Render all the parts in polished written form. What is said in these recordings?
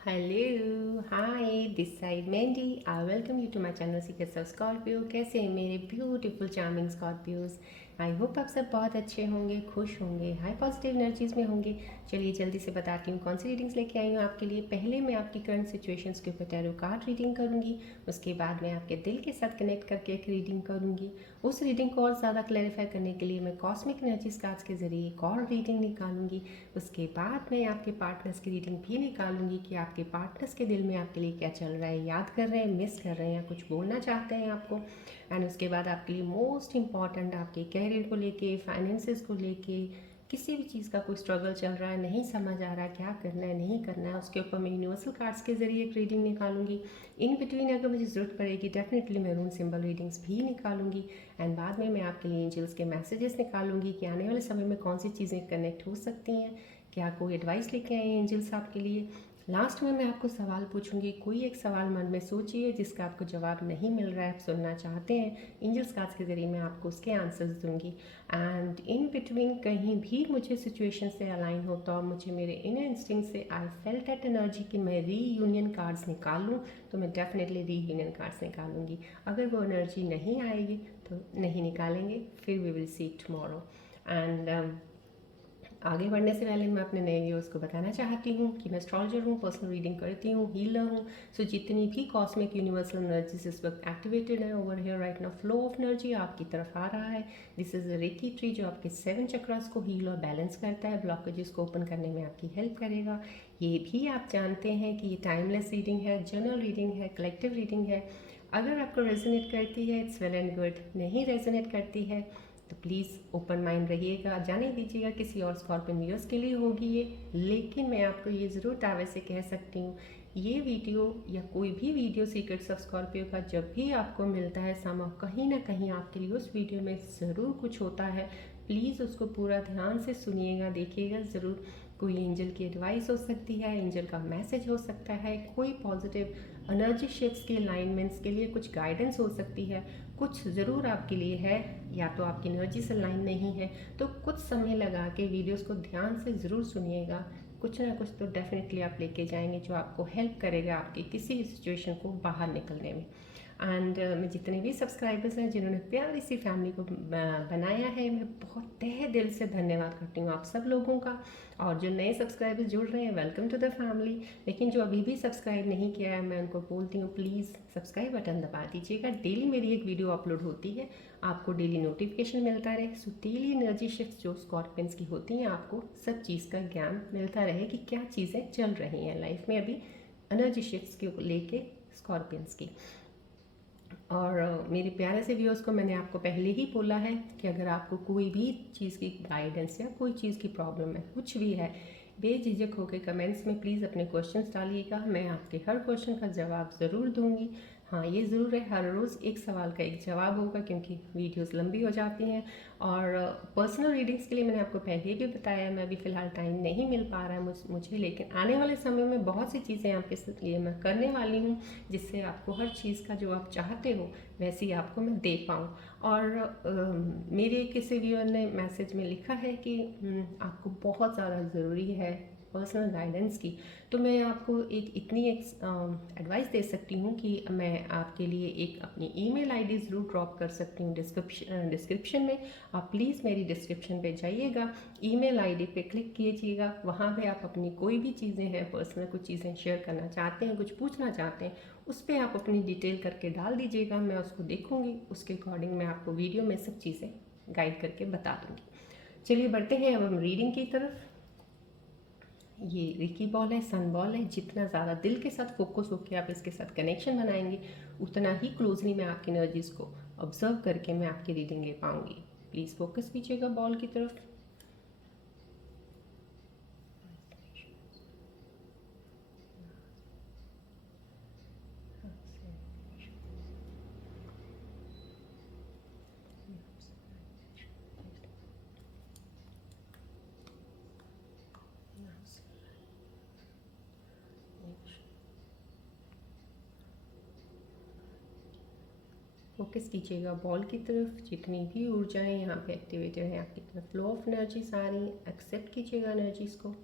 Hello hi this side Mandy I welcome you to my channel secrets of Scorpio. कैसे हैं मेरे beautiful charming Scorpios. I hope आप सब बहुत अच्छे होंगे, खुश होंगे, हाई पॉजिटिव एनर्जीज में होंगे। चलिए जल्दी से बताती हूँ कौन सी रीडिंग्स लेके आई हूँ आपके लिए। पहले मैं आपकी करंट सिचुएशंस के ऊपर टैरो कार्ड रीडिंग करूँगी। उसके बाद मैं आपके दिल के साथ कनेक्ट करके एक रीडिंग करूँगी। उस रीडिंग को और ज़्यादा क्लैरिफाई करने के लिए मैं कॉस्मिक एनर्जीज कार्ड्स के जरिए एक और रीडिंग निकालूंगी। उसके बाद मैं आपके पार्टनर्स की रीडिंग भी निकालूंगी कि आपके पार्टनर्स के दिल में आपके लिए क्या चल रहा है, याद कर रहे हैं, मिस कर रहे हैं या कुछ बोलना चाहते हैं आपको। एंड उसके बाद आपके लिए मोस्ट इम्पॉर्टेंट आपके कैरियर को लेके, फाइनेंसेस को लेके, किसी भी चीज़ का कोई स्ट्रगल चल रहा है, नहीं समझ आ रहा है क्या करना है नहीं करना है, उसके ऊपर मैं यूनिवर्सल कार्ड्स के जरिए एक रीडिंग निकालूंगी। इन बिटवीन अगर मुझे ज़रूरत पड़ेगी डेफिनेटली मैं रून सिंबल रीडिंग्स भी निकालूंगी। एंड बाद में मैं आपके लिए एंजल्स के मैसेजेस निकालूंगी कि आने वाले समय में कौन सी चीज़ें कनेक्ट हो सकती हैं, क्या कोई एडवाइस लेके आए हैं एंजल्स आपके लिए। लास्ट में मैं आपको सवाल पूछूंगी, कोई एक सवाल मन में सोचिए जिसका आपको जवाब नहीं मिल रहा है, आप सुनना चाहते हैं, एंजल्स कार्ड्स के जरिए मैं आपको उसके आंसर्स दूंगी। एंड इन बिटवीन कहीं भी मुझे सिचुएशन से अलाइन होता और मुझे मेरे इनर इंस्टिंक्ट से आई फेल्ट दैट एनर्जी कि मैं रीयूनियन कार्ड्स निकालूं, तो मैं डेफिनेटली रीयूनियन कार्ड्स निकालूंगी। अगर वो एनर्जी नहीं आएगी तो नहीं निकालेंगे, फिर we will see tomorrow. And आगे बढ़ने से पहले मैं अपने नए व्यूअर्स को बताना चाहती हूँ कि मैं एस्ट्रोलॉजर हूँ, पर्सनल रीडिंग करती हूँ, हीलर हूँ। सो जितनी भी कॉस्मिक यूनिवर्सल एनर्जीज इस वक्त एक्टिवेटेड है over here right now, flow of energy आपकी तरफ आ रहा है। This is a reiki tree जो आपके 7 चक्रास को हील और बैलेंस करता है, ब्लॉकेजेस को ओपन करने में आपकी हेल्प करेगा। ये भी आप जानते हैं कि ये टाइमलेस रीडिंग है, जनरल रीडिंग है, कलेक्टिव रीडिंग है। अगर आपको रेजोनेट करती है इट्स वेल एंड गुड, नहीं रेजोनेट करती है तो प्लीज़ ओपन माइंड रहिएगा, जाने दीजिएगा किसी और स्कॉर्पियन व्यूअर्स के लिए होगी ये। लेकिन मैं आपको ये ज़रूर दावे से कह सकती हूँ, ये वीडियो या कोई भी वीडियो सीक्रेट्स ऑफ स्कॉर्पियो का जब भी आपको मिलता है समाव कहीं ना कहीं आपके लिए उस वीडियो में ज़रूर कुछ होता है। प्लीज़ उसको पूरा ध्यान से सुनिएगा, देखिएगा ज़रूर। कोई एंजल की एडवाइस हो सकती है, एंजल का मैसेज हो सकता है, कोई पॉजिटिव एनर्जी शिफ्ट्स के अलाइनमेंट्स के लिए कुछ गाइडेंस हो सकती है, कुछ ज़रूर आपके लिए है। या तो आपकी एनर्जी से लाइन नहीं है तो कुछ समय लगा के वीडियोस को ध्यान से ज़रूर सुनिएगा। कुछ ना कुछ तो डेफिनेटली आप लेके जाएंगे जो आपको हेल्प करेगा आपकी किसी भी सिचुएशन को बाहर निकलने में। एंड मैं जितने भी सब्सक्राइबर्स हैं जिन्होंने प्यारी सी फैमिली को बनाया है, मैं बहुत तहे दिल से धन्यवाद करती हूँ आप सब लोगों का। और जो नए सब्सक्राइबर्स जुड़ रहे हैं, वेलकम टू द फैमिली। लेकिन जो अभी भी सब्सक्राइब नहीं किया है, मैं उनको बोलती हूँ प्लीज़ सब्सक्राइब बटन दबा दीजिएगा। डेली मेरी एक वीडियो अपलोड होती है, आपको डेली नोटिफिकेशन मिलता रहे। सो डेली एनर्जी शिफ्ट जो स्कॉर्पियंस की होती हैं, आपको सब चीज़ का ज्ञान मिलता रहे कि क्या चीज़ें चल रही हैं लाइफ में अभी एनर्जी शिफ्ट्स को लेके स्कॉर्पियंस की। और मेरे प्यारे से व्यूअर्स को मैंने आपको पहले ही बोला है कि अगर आपको कोई भी चीज़ की गाइडेंस या कोई चीज़ की प्रॉब्लम है, कुछ भी है, बेझिझक होकर कमेंट्स में प्लीज़ अपने क्वेश्चंस डालिएगा। मैं आपके हर क्वेश्चन का जवाब ज़रूर दूंगी। हाँ ये ज़रूर है, हर रोज़ एक सवाल का एक जवाब होगा क्योंकि वीडियोस लंबी हो जाती हैं। और पर्सनल रीडिंग्स के लिए मैंने आपको पहले भी बताया, मैं अभी फ़िलहाल टाइम नहीं मिल पा रहा है मुझे, लेकिन आने वाले समय में बहुत सी चीज़ें आपके लिए मैं करने वाली हूँ जिससे आपको हर चीज़ का जो आप चाहते हो वैसी आपको मैं दे पाऊँ। और मेरे किसी व्यूअर ने मैसेज में लिखा है कि आपको बहुत ज़्यादा ज़रूरी है पर्सनल गाइडेंस की, तो मैं आपको एक इतनी एडवाइस दे सकती हूँ कि मैं आपके लिए एक अपनी ईमेल आईडी ज़रूर ड्रॉप कर सकती हूँ डिस्क्रिप्शन में। आप प्लीज़ मेरी डिस्क्रिप्शन पे जाइएगा, ईमेल आईडी पे क्लिक कीजिएगा, वहाँ पे आप अपनी कोई भी चीज़ें हैं पर्सनल, कुछ चीज़ें शेयर करना चाहते हैं, कुछ पूछना चाहते हैं, उस पर आप अपनी डिटेल करके डाल दीजिएगा। मैं उसको देखूँगी, उसके अकॉर्डिंग मैं आपको वीडियो में सब चीज़ें गाइड करके बता दूँगी। चलिए बढ़ते हैं अब हम रीडिंग की तरफ। ये रिकी बॉल है, सन बॉल है। जितना ज़्यादा दिल के साथ फोकस होकर आप इसके साथ कनेक्शन बनाएंगे, उतना ही क्लोजली मैं आपकी एनर्जीज़ को ऑब्जर्व करके मैं आपकी रीडिंग ले पाऊँगी। प्लीज़ फोकस कीजिएगा बॉल की तरफ। फोकस कीजिएगा बॉल की तरफ। जितनी भी ऊर्जाएं यहाँ पे एक्टिवेटेड हैं आपकी तरफ, फ्लो ऑफ एनर्जीज आ रही हैं, एक्सेप्ट कीजिएगा एनर्जीज को।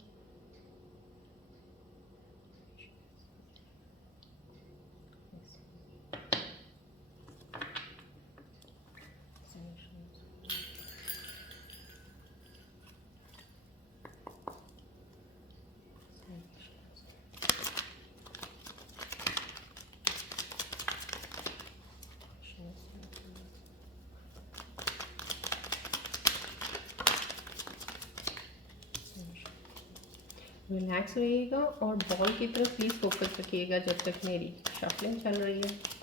रिलैक्स रहिएगा और बॉल की तरफ प्लीज़ फोकस रखिएगा जब तक मेरी शफलिंग चल रही है।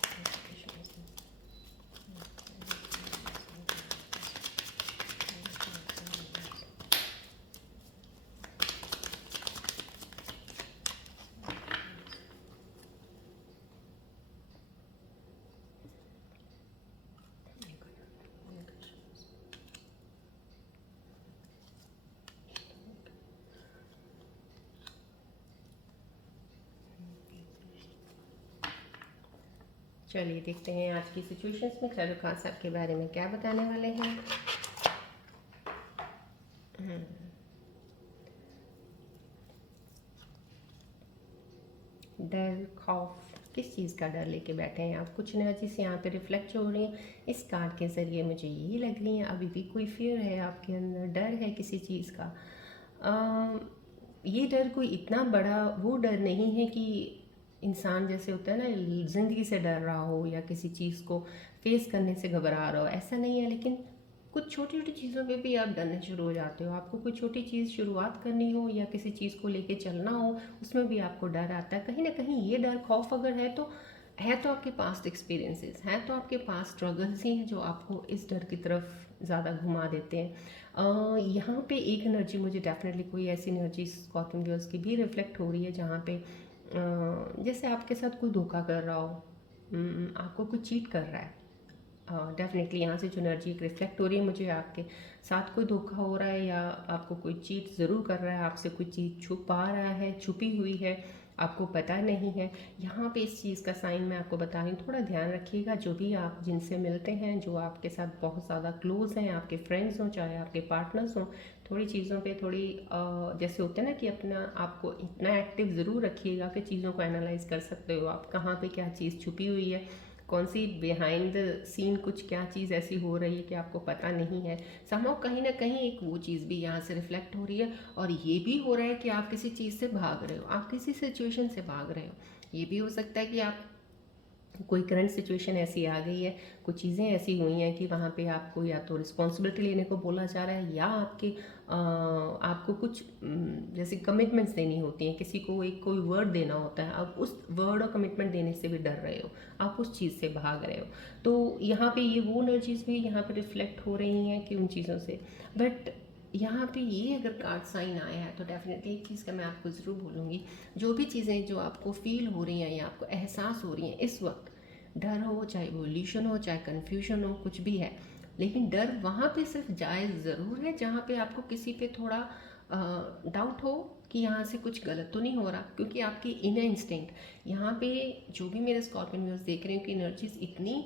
चलिए देखते हैं आज की सिचुएशंस में शाहरुख खान साहब के बारे में क्या बताने वाले हैं। डर, खौफ, किस चीज़ का डर लेके बैठे हैं आप? कुछ एनर्जीज यहाँ पे रिफ्लेक्ट हो रही हैं इस कार्ड के ज़रिए, मुझे यही लग रही है। अभी भी कोई फियर है आपके अंदर, डर है किसी चीज़ का। ये डर कोई इतना बड़ा वो डर नहीं है कि इंसान जैसे होता है ना ज़िंदगी से डर रहा हो या किसी चीज़ को फेस करने से घबरा रहा हो, ऐसा नहीं है। लेकिन कुछ छोटी छोटी चीज़ों पे भी आप डरने शुरू हो जाते हो। आपको कोई छोटी चीज़ शुरुआत करनी हो या किसी चीज़ को लेके चलना हो, उसमें भी आपको डर आता है। कहीं ना कहीं ये डर, खौफ अगर है तो आपके पास्ट एक्सपीरियंसेस हैं, तो आपके पास स्ट्रगल्स ही हैं जो आपको इस डर की तरफ ज़्यादा घुमा देते हैं। यहाँ पे एक एनर्जी मुझे डेफिनेटली कोई ऐसी एनर्जी स्कॉर्पियन गर्ल्स की भी रिफ्लेक्ट हो रही है जहाँ पे जैसे आपके साथ कोई धोखा कर रहा हो, आपको कोई चीट कर रहा है। डेफिनेटली यहाँ से जो एनर्जी एक रिफ्लेक्ट हो रही है, मुझे आपके साथ कोई धोखा हो रहा है या आपको कोई चीट ज़रूर कर रहा है, आपसे कोई चीज़ छुपा रहा है, छुपी हुई है, आपको पता नहीं है। यहाँ पे इस चीज़ का साइन मैं आपको बता रही हूँ, थोड़ा ध्यान रखिएगा। जो भी आप जिनसे मिलते हैं, जो आपके साथ बहुत ज़्यादा क्लोज हैं, आपके फ्रेंड्स हों चाहे आपके पार्टनर्स हों, थोड़ी चीज़ों पे थोड़ी जैसे होते हैं ना कि अपना आपको इतना एक्टिव ज़रूर रखिएगा कि चीज़ों को एनालाइज कर सकते हो आप, कहाँ पे क्या चीज़ छुपी हुई है, कौन सी बिहाइंड द सीन कुछ क्या चीज़ ऐसी हो रही है कि आपको पता नहीं है। समहाउ कहीं ना कहीं एक वो चीज़ भी यहाँ से रिफ्लेक्ट हो रही है। और ये भी हो रहा है कि आप किसी चीज़ से भाग रहे हो, आप किसी सिचुएशन से भाग रहे हो। ये भी हो सकता है कि आप कोई करंट सिचुएशन ऐसी आ गई है, कुछ चीज़ें ऐसी हुई हैं कि वहाँ पे आपको या तो रिस्पॉन्सिबिलिटी लेने को बोला जा रहा है या आपको कुछ जैसे कमिटमेंट्स देनी होती हैं, किसी को एक कोई वर्ड देना होता है, आप उस वर्ड और कमिटमेंट देने से भी डर रहे हो, आप उस चीज़ से भाग रहे हो। तो यहाँ पे ये वो एनर्जीज भी यहाँ पे रिफ्लेक्ट हो रही हैं कि उन चीज़ों से। बट यहाँ पे ये अगर कार्ड साइन आया है तो डेफिनेटली एक चीज़ का मैं आपको ज़रूर बोलूँगी, जो भी चीज़ें जो आपको फील हो रही हैं या आपको एहसास हो रही हैं इस वक्त, डर हो, चाहे वो इल्यूशन हो, चाहे कन्फ्यूजन हो, कुछ भी है, लेकिन डर वहाँ पे सिर्फ जायज़ ज़रूर है जहाँ पे आपको किसी पे थोड़ा डाउट हो कि यहाँ से कुछ गलत तो नहीं हो रहा, क्योंकि आपकी इनर इंस्टिंक्ट यहाँ पे जो भी मेरे स्कॉर्पियन व्यूअर्स देख रहे हैं कि एनर्जीज इतनी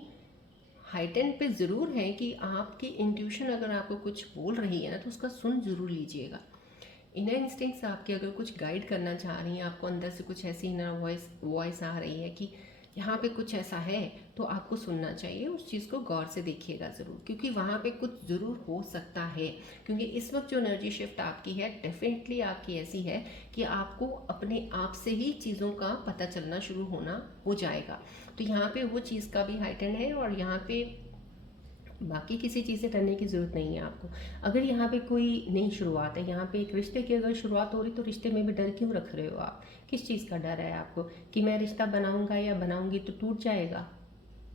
हाइटेंड पे ज़रूर है कि आपकी इंट्यूशन अगर आपको कुछ बोल रही है ना तो उसका सुन ज़रूर लीजिएगा। इनर इंस्टिंक्ट्स आपके अगर कुछ गाइड करना चाह रही हैं, आपको अंदर से कुछ ऐसी इनर वॉइस आ रही है कि यहाँ पे कुछ ऐसा है, तो आपको सुनना चाहिए। उस चीज़ को गौर से देखिएगा ज़रूर, क्योंकि वहाँ पे कुछ ज़रूर हो सकता है। क्योंकि इस वक्त जो एनर्जी शिफ्ट आपकी है डेफिनेटली आपकी ऐसी है कि आपको अपने आप से ही चीज़ों का पता चलना शुरू होना हो जाएगा। तो यहाँ पे वो चीज़ का भी हाइटन है और यहाँ पे बाकी किसी चीज़ से डरने की ज़रूरत नहीं है आपको। अगर यहाँ पे कोई नई शुरुआत है, यहाँ पे एक रिश्ते की अगर शुरुआत हो रही, तो रिश्ते में भी डर क्यों रख रहे हो आप? किस चीज़ का डर है आपको कि मैं रिश्ता बनाऊंगा या बनाऊंगी तो टूट जाएगा?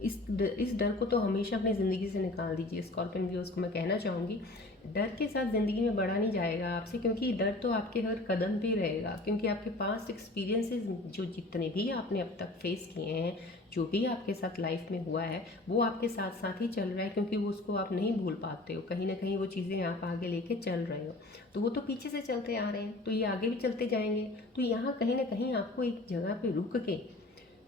इस डर को तो हमेशा अपनी ज़िंदगी से निकाल दीजिए। स्कॉर्पियन व्यूअर्स को मैं कहना चाहूँगी, डर के साथ ज़िंदगी में बढ़ा नहीं जाएगा आपसे, क्योंकि डर तो आपके हर कदम पे रहेगा। क्योंकि आपके पास एक्सपीरियंसेस जो जितने भी आपने अब तक फेस किए हैं, जो भी आपके साथ लाइफ में हुआ है, वो आपके साथ साथ ही चल रहा है, क्योंकि वो उसको आप नहीं भूल पाते हो। कहीं ना कहीं वो चीज़ें आप आगे लेके चल रहे हो, तो वो तो पीछे से चलते आ रहे हैं, तो ये आगे भी चलते जाएंगे। तो यहाँ कहीं ना कहीं आपको एक जगह पे रुक के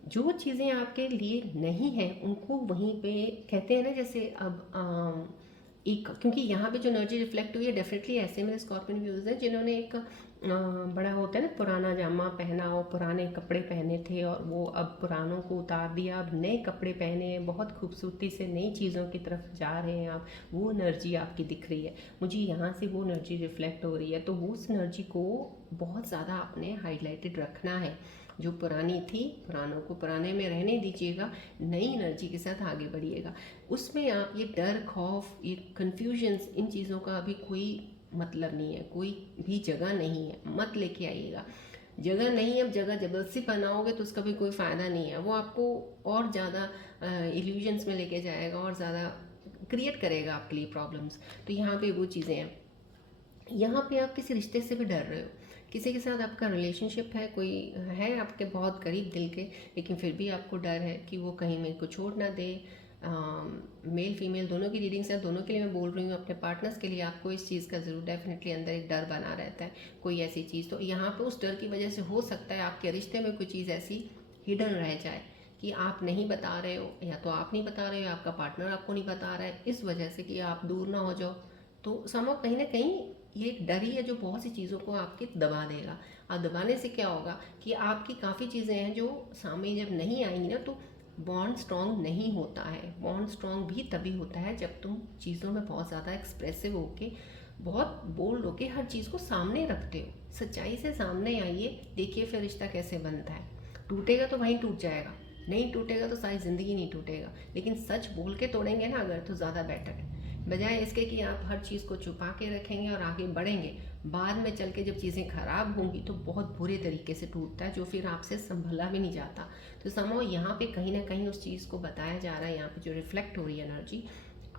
जो चीज़ें आपके लिए नहीं हैं उनको वहीं पे कहते हैं ना, जैसे अब एक, क्योंकि यहाँ पे जो एनर्जी रिफ्लेक्ट हुई है डेफिनेटली ऐसे मेरे स्कॉर्पियन व्यूज़ हैं जिन्होंने एक बड़ा होता है ना पुराना जामा पहना हो, पुराने कपड़े पहने थे और वो अब पुरानों को उतार दिया, अब नए कपड़े पहने हैं, बहुत खूबसूरती से नई चीज़ों की तरफ जा रहे हैं आप, वो एनर्जी आपकी दिख रही है मुझे यहाँ से। वो एनर्जी रिफ्लेक्ट हो रही है, तो वो उस एनर्जी को बहुत ज़्यादा आपने हाईलाइटेड रखना है। जो पुरानी थी, पुरानों को पुराने में रहने दीजिएगा, नई एनर्जी के साथ आगे बढ़िएगा। उसमें आप ये डर, खौफ, ये कन्फ्यूजन्स, इन चीज़ों का अभी कोई मतलब नहीं है, कोई भी जगह नहीं है, मत लेके आइएगा। जगह नहीं है, अब जगह ज़बरदस्ती बनाओगे तो उसका भी कोई फ़ायदा नहीं है, वो आपको और ज़्यादा इल्यूजन्स में लेके जाएगा और ज़्यादा क्रिएट करेगा आपके लिए प्रॉब्लम्स। तो यहाँ पे वो चीज़ें हैं। यहाँ पे आप किसी रिश्ते से भी डर रहे हो, किसी के साथ आपका रिलेशनशिप है, कोई है आपके बहुत करीब दिल के, लेकिन फिर भी आपको डर है कि वो कहीं मेरे को छोड़ ना दे। मेल फीमेल दोनों की रीडिंग्स हैं, दोनों के लिए मैं बोल रही हूँ, अपने पार्टनर्स के लिए आपको इस चीज़ का ज़रूर डेफिनेटली अंदर एक डर बना रहता है, कोई ऐसी चीज़। तो यहाँ पे उस डर की वजह से हो सकता है आपके रिश्ते में कोई चीज़ ऐसी हिडन रह जाए कि आप नहीं बता रहे हो, या तो आप नहीं बता रहे हो, आपका पार्टनर आपको नहीं बता रहा है, इस वजह से कि आप दूर ना हो जाओ। तो समझो कहीं ना कहीं ये एक डर ही है जो बहुत सी चीज़ों को आपके दबा देगा। और दबाने से क्या होगा कि आपकी काफ़ी चीज़ें हैं जो सामने जब नहीं आएंगी ना, तो बॉन्ड स्ट्रॉन्ग नहीं होता है। बॉन्ड स्ट्रॉन्ग भी तभी होता है जब तुम चीज़ों में बहुत ज़्यादा एक्सप्रेसिव होके, बहुत बोल्ड होके हर चीज़ को सामने रखते हो। सच्चाई से सामने आइए, देखिए फिर रिश्ता कैसे बनता है। टूटेगा तो वहीं टूट जाएगा, नहीं टूटेगा तो सारी ज़िंदगी नहीं टूटेगा, लेकिन सच बोल के तोड़ेंगे ना अगर, तो ज़्यादा बेटर है, बजाय इसके कि आप हर चीज़ को छुपा के रखेंगे और आगे बढ़ेंगे। बाद में चल के जब चीज़ें ख़राब होंगी तो बहुत बुरे तरीके से टूटता है, जो फिर आपसे संभला भी नहीं जाता। तो समझो यहाँ पे कहीं ना कहीं उस चीज़ को बताया जा रहा है, यहाँ पे जो रिफ्लेक्ट हो रही है एनर्जी,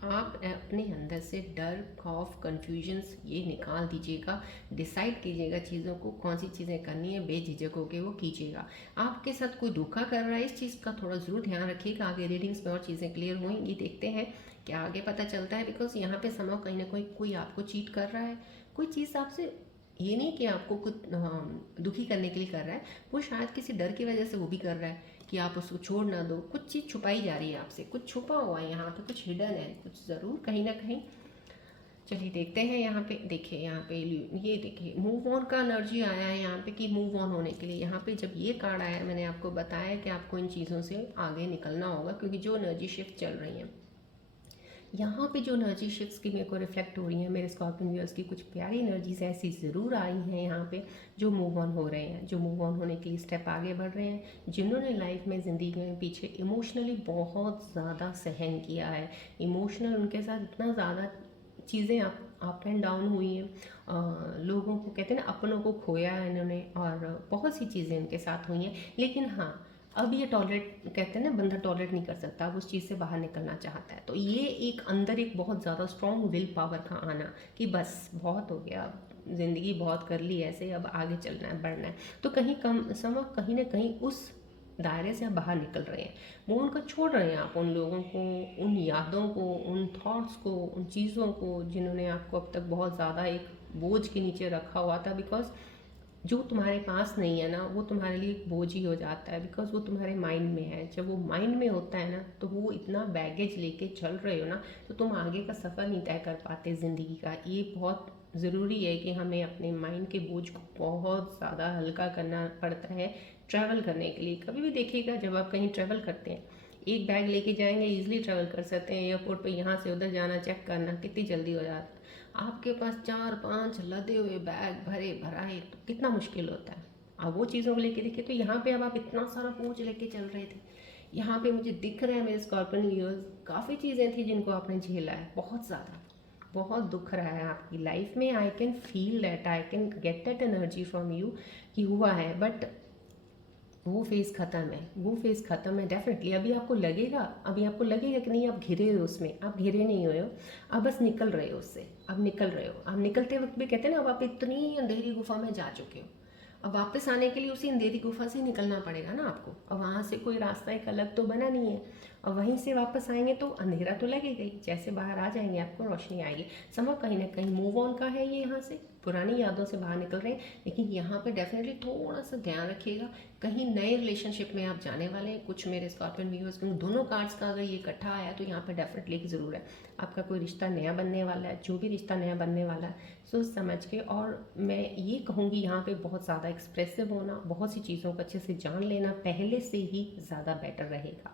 आप अपने अंदर से डर, खौफ, कन्फ्यूजन्स ये निकाल दीजिएगा। डिसाइड कीजिएगा चीज़ों को, कौन सी चीज़ें करनी है, बेझिझक होकर वो कीजिएगा। आपके साथ कोई धोखा कर रहा है, इस चीज़ का थोड़ा ज़रूर ध्यान रखिएगा। आगे रीडिंग्स में और चीज़ें क्लियर होंगी, देखते हैं क्या आगे पता चलता है। बिकॉज यहाँ पे समाव कहीं ना कोई आपको चीट कर रहा है, कोई चीज़ आपसे, ये नहीं कि आपको कुछ दुखी करने के लिए कर रहा है, वो शायद किसी डर की वजह से वो भी कर रहा है कि आप उसको छोड़ ना दो। कुछ चीज़ छुपाई जा रही है आपसे, कुछ छुपा हुआ है यहाँ पे, कुछ हिडन है, कुछ ज़रूर कहीं ना कहीं। चलिए देखते हैं यहाँ पे। देखिए यहाँ पे ये देखिए मूव ऑन का एनर्जी आया है यहाँ पे कि मूव ऑन होने के लिए। यहाँ पे जब ये कार्ड आया है, मैंने आपको बताया कि आपको इन चीज़ों से आगे निकलना होगा, क्योंकि जो एनर्जी शिफ्ट चल रही है यहाँ पे, जो एनर्जी शिफ्ट्स की मेरे को रिफ्लेक्ट हो रही हैं मेरे स्कॉर्पियन व्यूअर्स की, कुछ प्यारी एनर्जीज ऐसी ज़रूर आई हैं यहाँ पे, जो मूव ऑन हो रहे हैं, जो मूव ऑन होने के लिए स्टेप आगे बढ़ रहे हैं, जिन्होंने लाइफ में, ज़िंदगी में पीछे इमोशनली बहुत ज़्यादा सहन किया है। इमोशनल उनके साथ इतना ज़्यादा चीज़ें अप एंड डाउन हुई हैं, लोगों को कहते हैं ना, अपनों को खोया है इन्होंने, और बहुत सी चीज़ें उनके साथ हुई हैं। लेकिन हाँ, अब ये टॉलरेट, कहते हैं ना, बंदा टॉलरेट नहीं कर सकता, अब उस चीज़ से बाहर निकलना चाहता है। तो ये एक अंदर एक बहुत ज़्यादा स्ट्रॉन्ग विल पावर का आना कि बस बहुत हो गया, अब ज़िंदगी बहुत कर ली ऐसे, अब आगे चलना है, बढ़ना है। तो कहीं कम समय, कहीं ना कहीं उस दायरे से आप बाहर निकल रहे हैं, वो उनका छोड़ रहे हैं आप, उन लोगों को, उन यादों को, उन थॉट्स को, उन चीज़ों को जिन्होंने आपको अब तक बहुत ज़्यादा एक बोझ के नीचे रखा हुआ था। बिकॉज जो तुम्हारे पास नहीं है ना, वो तुम्हारे लिए एक बोझ ही हो जाता है, बिकॉज वो तुम्हारे माइंड में है। जब वो माइंड में होता है ना, तो वो इतना बैगेज लेके चल रहे हो ना, तो तुम आगे का सफ़र नहीं तय कर पाते ज़िंदगी का। ये बहुत ज़रूरी है कि हमें अपने माइंड के बोझ को बहुत ज़्यादा हल्का करना पड़ता है ट्रैवल करने के लिए। कभी भी देखिएगा, जब आप कहीं ट्रैवल करते हैं, एक बैग लेके जाएंगे, ईजिली ट्रैवल कर सकते हैं। एयरपोर्ट पे यहाँ से उधर जाना, चेक करना कितनी जल्दी हो जाता है। आपके पास 4-5 लदे हुए बैग भरे भराए, तो कितना मुश्किल होता है। अब वो चीज़ों को लेके देखिए, तो यहाँ पे अब आप इतना सारा बोझ लेके चल रहे थे। यहाँ पे मुझे दिख रहा है मेरे स्कॉर्पियन व्यूअर्स, काफ़ी चीज़ें थी जिनको आपने झेला है, बहुत ज़्यादा, बहुत दुख रहा है आपकी लाइफ में। I can feel that, I can get that energy from you कि हुआ है, बट वो फेज़ ख़त्म है, वो फेज़ ख़त्म है डेफिनेटली। अभी आपको लगेगा, अभी आपको लगेगा कि नहीं आप घिरे हो उसमें, आप घिरे नहीं हुए हो, आप बस निकल रहे हो उससे, अब निकल रहे हो। अब निकलते वक्त भी कहते हैं ना, अब आप इतनी अंधेरी गुफा में जा चुके हो, अब वापस आने के लिए उसी अंधेरी गुफा से निकलना पड़ेगा ना आपको। अब वहाँ से कोई रास्ता एक अलग तो बना नहीं है, और वहीं से वापस आएंगे तो अंधेरा तो लगेगा ही, जैसे बाहर आ जाएंगे आपको रोशनी आएगी। समझ कहीं ना कहीं मूव ऑन का है ये, यहाँ से पुरानी यादों से बाहर निकल रहे हैं। लेकिन यहाँ पे डेफिनेटली थोड़ा सा ध्यान रखिएगा, कहीं नए रिलेशनशिप में आप जाने वाले हैं। कुछ मेरे स्कॉर्पियन व्यूअर्स को दोनों कार्ड्स का अगर ये इकट्ठा आया, तो यहाँ पे डेफिनेटली एक ज़रूर है, आपका कोई रिश्ता नया बनने वाला है। जो भी रिश्ता नया बनने वाला है, सोच समझ के, और मैं ये कहूँगी यहाँ पे बहुत ज़्यादा एक्सप्रेसिव होना, बहुत सी चीज़ों को अच्छे से जान लेना पहले से ही ज़्यादा बेटर रहेगा।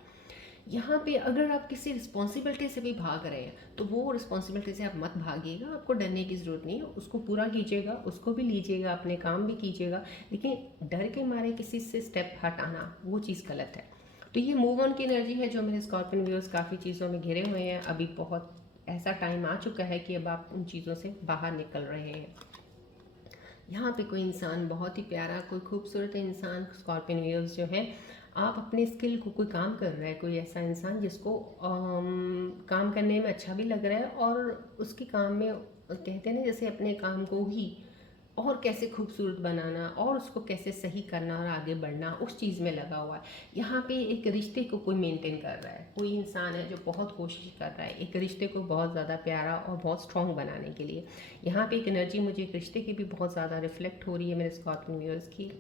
यहाँ पे अगर आप किसी रिस्पॉन्सिबिलिटी से भी भाग रहे हैं, तो वो रिस्पॉन्सिबिलिटी से आप मत भागिएगा, आपको डरने की ज़रूरत नहीं है। उसको पूरा कीजिएगा, उसको भी लीजिएगा, अपने काम भी कीजिएगा, लेकिन डर के मारे किसी से स्टेप हटाना, वो चीज़ गलत है। तो ये मूव ऑन की एनर्जी है जो मेरे स्कॉर्पियन व्यूअर्स काफ़ी चीज़ों में घिरे हुए हैं, अभी बहुत ऐसा टाइम आ चुका है कि अब आप उन चीज़ों से बाहर निकल रहे हैं। यहाँ पे कोई इंसान बहुत ही प्यारा, कोई खूबसूरत इंसान स्कॉर्पियन व्यूअर्स जो है, आप अपने स्किल को, कोई काम कर रहा है, कोई ऐसा इंसान जिसको काम करने में अच्छा भी लग रहा है और उसके काम में कहते हैं ना, जैसे अपने काम को ही और कैसे खूबसूरत बनाना और उसको कैसे सही करना और आगे बढ़ना, उस चीज़ में लगा हुआ है। यहाँ पे एक रिश्ते को कोई मेंटेन कर रहा है, कोई इंसान है जो बहुत कोशिश कर रहा है एक रिश्ते को बहुत ज़्यादा प्यारा और बहुत स्ट्रॉन्ग बनाने के लिए। यहाँ पे एक एनर्जी मुझे एक रिश्ते की भी बहुत ज़्यादा रिफ्लेक्ट हो रही है मेरे स्कॉर्पियन व्यूअर्स की।